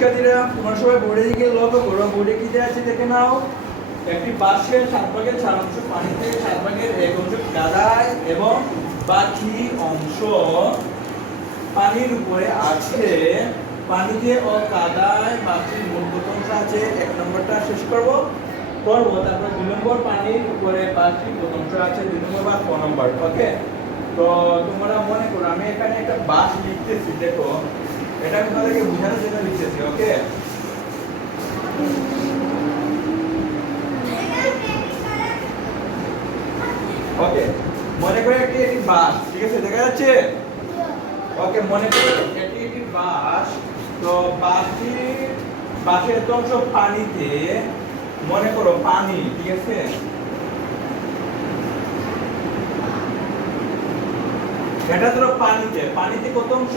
শিক্ষার্থীরা, তোমরা সবাই বোর্ডে দিকে লক্ষ্য করো। বোর্ডে কি আছে দেখে নাও। একটি বাঁশের সাত ভাগের চার অংশ পানিতে সাত ভাগের এক অংশ কাদায় এবং বাকি অংশ পানির উপরে আছে। পানিতে ও কাদায় মোট কত অংশ আছে? এক নম্বরটা শেষ করব। করব, তারপর দুই নম্বর পানির উপরে বাকি অংশ আছে? দুই নম্বর বা ক নম্বর ওকে তো তোমরা মনে করো, আমি এখানে একটা বাস লিখতেছি, দেখো। এটা আমি তোমাদেরকে বোঝানোর জন্য লিখতেছি ওকে ওকে মনে করে একটি একটি বাস, ঠিক আছে, দেখা যাচ্ছে? ওকে মনে করে এটি একটি বাস, তো বাসটি, বাসের এত অংশ পানিতে, মনে করো পানি, ঠিক আছে? এটা ধরো পানিতে পানিতে কত অংশ?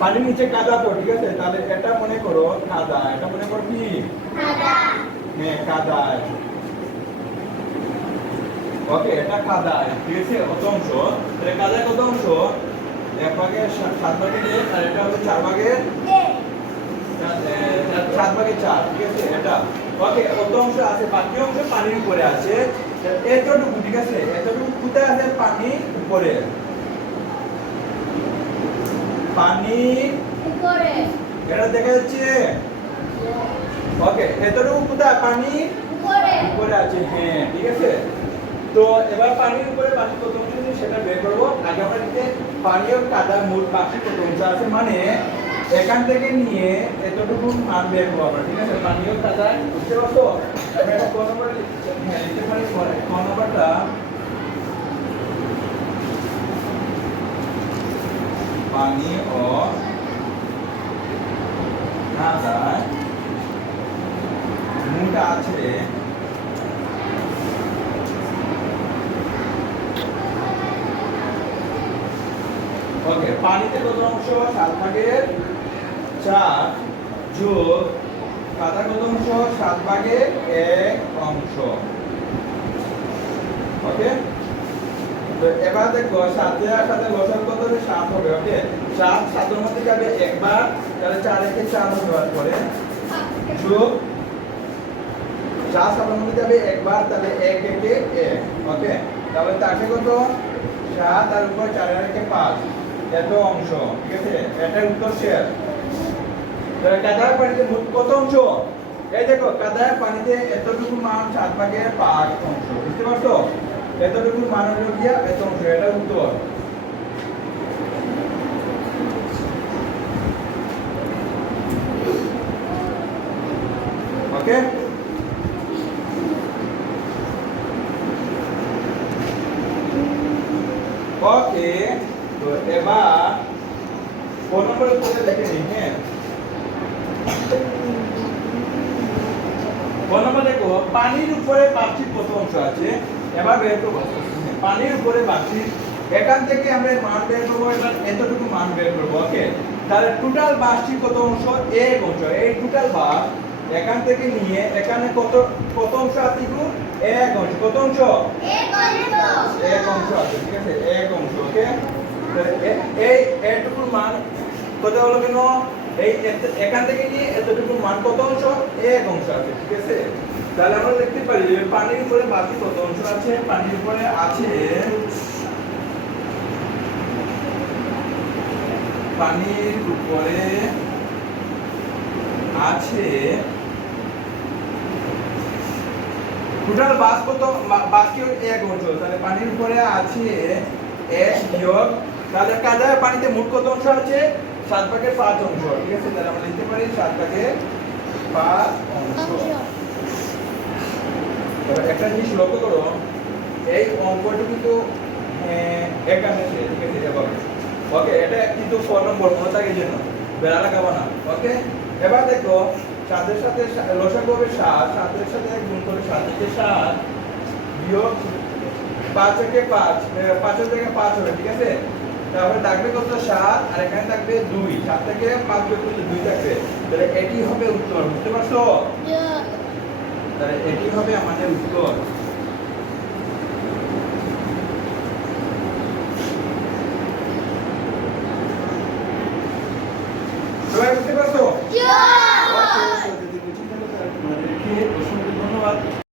পানির নিচে কাদা তো ঠিক আছে? তাহলে এটা মনে করো কাদা এটা মনে করো কি? হ্যাঁ কাদায় ওকে এটা কাদায় ঠিক আছে? কত অংশ। তাহলে কাদায় কত অংশ? এক ভাগে সাত ভাগে এক আর এটা হচ্ছে চার ভাগে সাত ভাগে চার ঠিক আছে? এটা। ওকে কত অংশ আছে বাকি অংশ পানির উপরে আছে। এতটুকু ঠিক আছে? এতটুকু কোথায় আছে পানির উপরে। এটা দেখা যাচ্ছে? ওকে এতটুকু কোথায়? পানি উপরে। আছে হ্যাঁ ঠিক আছে? তো এবার পানির উপরে বাকি কত অংশ আছে সেটা বের করব। আগে আমরা নিতে পানি ও কাদা মোট বাকি কত অংশ আছে মানে এখান থেকে নিয়ে এতটুকু মান বের করব আমরা ঠিক আছে? পানি ও কাদা বুঝতে পারছ? আমি একটা কোন নম্বর হ্যাঁ লিখতে পারি কোন নম্বরটা পানি ও কাদা মোট ওকে পানিতে কত অংশ সাত ভাগের চার যোগ কাদা কত অংশ সাত ভাগের এক অংশ। ওকে তো এবার দেখো সাতের সাথে লসার কত হবে সাত হবে ওকে সাত সাতের মধ্যে যাবে একবার, তাহলে চার একে চার হবে বার করে যোগ চার সাতের মধ্যে যাবে একবার, তাহলে এক একে এক ওকে তাহলে তাকে কত? সাত, আর উপর চার একে পাঁচ। এত অংশ, ঠিক আছে? এটা উত্তর শেয়ার তাহলে কাদার পানিতে মোট কত অংশ? এই দেখো, কাদার পানিতে এতটুকু মান সাত ভাগের পাঁচ অংশ, বুঝতে পারছ? এতটুকু মান হলো গিয়া অংশ এটা উত্তর। ওকে? ওকে, তো এবার ফোন নম্বরে কোথায় দেখে নিই হ্যাঁ? দেখো, পানির উপরে বার্ষিক কত অংশ আছে। এবার বের করব। পানির উপরে বার্ষিক এখান থেকে আমরা মান বের করব এবার এতটুকু মান বের করব ওকে তাহলে টোটাল বার্ষিক কত অংশ? এক অংশ। এই টোটাল বাস এখান থেকে নিয়ে এখানে কত কত অংশ আছে এক অংশ। কত অংশ? এক অংশ। আছে ঠিক আছে? এক অংশ ওকে এই এটুকু মান কত হলো কেন? এই এখান থেকে নিয়ে এতটুকু মান কত অংশ? এক অংশ আছে ঠিক আছে? তাহলে আমরা দেখতে পারি পানির উপরে বাকি কত অংশ আছে, পানির উপরে আছে পানির উপরে আছে টোটাল বাস কত বাকি এক অংশ, তাহলে পানির উপরে আছে এক বিয়োগ তাহলে কাদায় পানিতে মোট কত অংশ আছে? সাত ভাগের পাঁচ অংশ, ঠিক আছে? তাহলে আমরা লিখতে পারি সাত ভাগের পাঁচ অংশ। একটা জিনিস লক্ষ্য করো এই অঙ্কটি কিন্তু আছে, ঠিক আছে এবার ওকে এটা কিন্তু ফোর নম্বর মনে থাকে জন্য বেড়া লাগাবো না। ওকে এবার দেখো সাতের সাথে লসাগু হবে সাত সাতের সাথে গুণ করে সাত থেকে সাত বিয়োগ পাঁচ পাঁচ পাঁচের থেকে পাঁচ হবে ঠিক আছে? তারপরে থাকবে কত? সাত আর এখানে থাকবে দুই। সাত থেকে পাঁচ বিয়োগ করলে দুই থাকবে। তাহলে এটি হবে উত্তর বুঝতে পারছ? এটি হবে আমাদের উত্তর